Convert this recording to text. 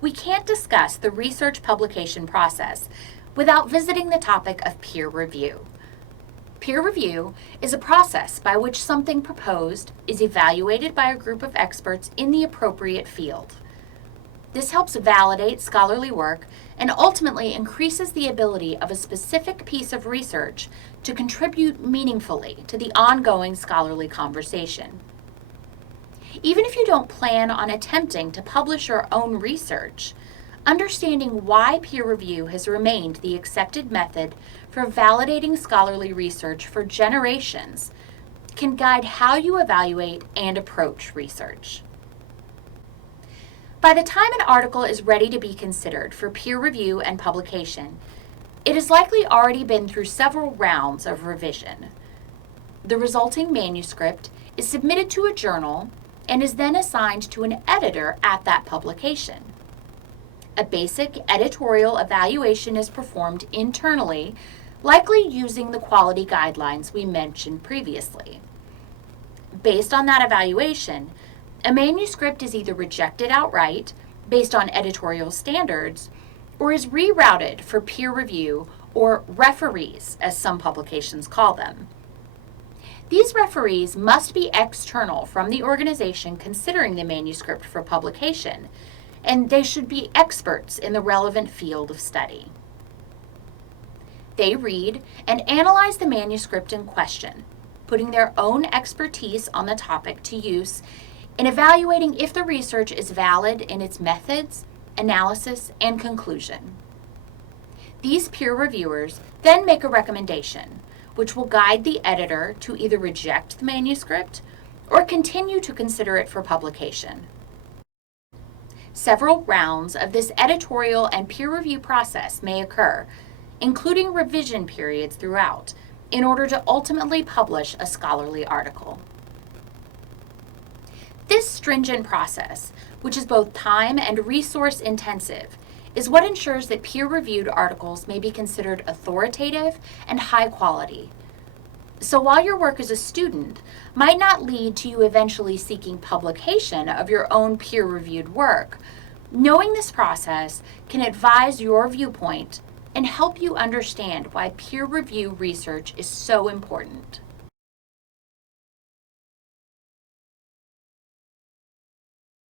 we can't discuss the research publication process without visiting the topic of peer review. Peer review is a process by which something proposed is evaluated by a group of experts in the appropriate field. This helps validate scholarly work and ultimately increases the ability of a specific piece of research to contribute meaningfully to the ongoing scholarly conversation. Even if you don't plan on attempting to publish your own research, understanding why peer review has remained the accepted method for validating scholarly research for generations can guide how you evaluate and approach research. By the time an article is ready to be considered for peer review and publication, it has likely already been through several rounds of revision. The resulting manuscript is submitted to a journal and is then assigned to an editor at that publication. A basic editorial evaluation is performed internally, likely using the quality guidelines we mentioned previously. Based on that evaluation, a manuscript is either rejected outright based on editorial standards or is rerouted for peer review or referees, as some publications call them. These referees must be external from the organization considering the manuscript for publication, and they should be experts in the relevant field of study. They read and analyze the manuscript in question, putting their own expertise on the topic to use in evaluating if the research is valid in its methods, analysis, and conclusion. These peer reviewers then make a recommendation, which will guide the editor to either reject the manuscript or continue to consider it for publication. Several rounds of this editorial and peer review process may occur, including revision periods throughout, in order to ultimately publish a scholarly article. This stringent process, which is both time and resource intensive, is what ensures that peer-reviewed articles may be considered authoritative and high quality. So while your work as a student might not lead to you eventually seeking publication of your own peer-reviewed work, knowing this process can advise your viewpoint and help you understand why peer review research is so important.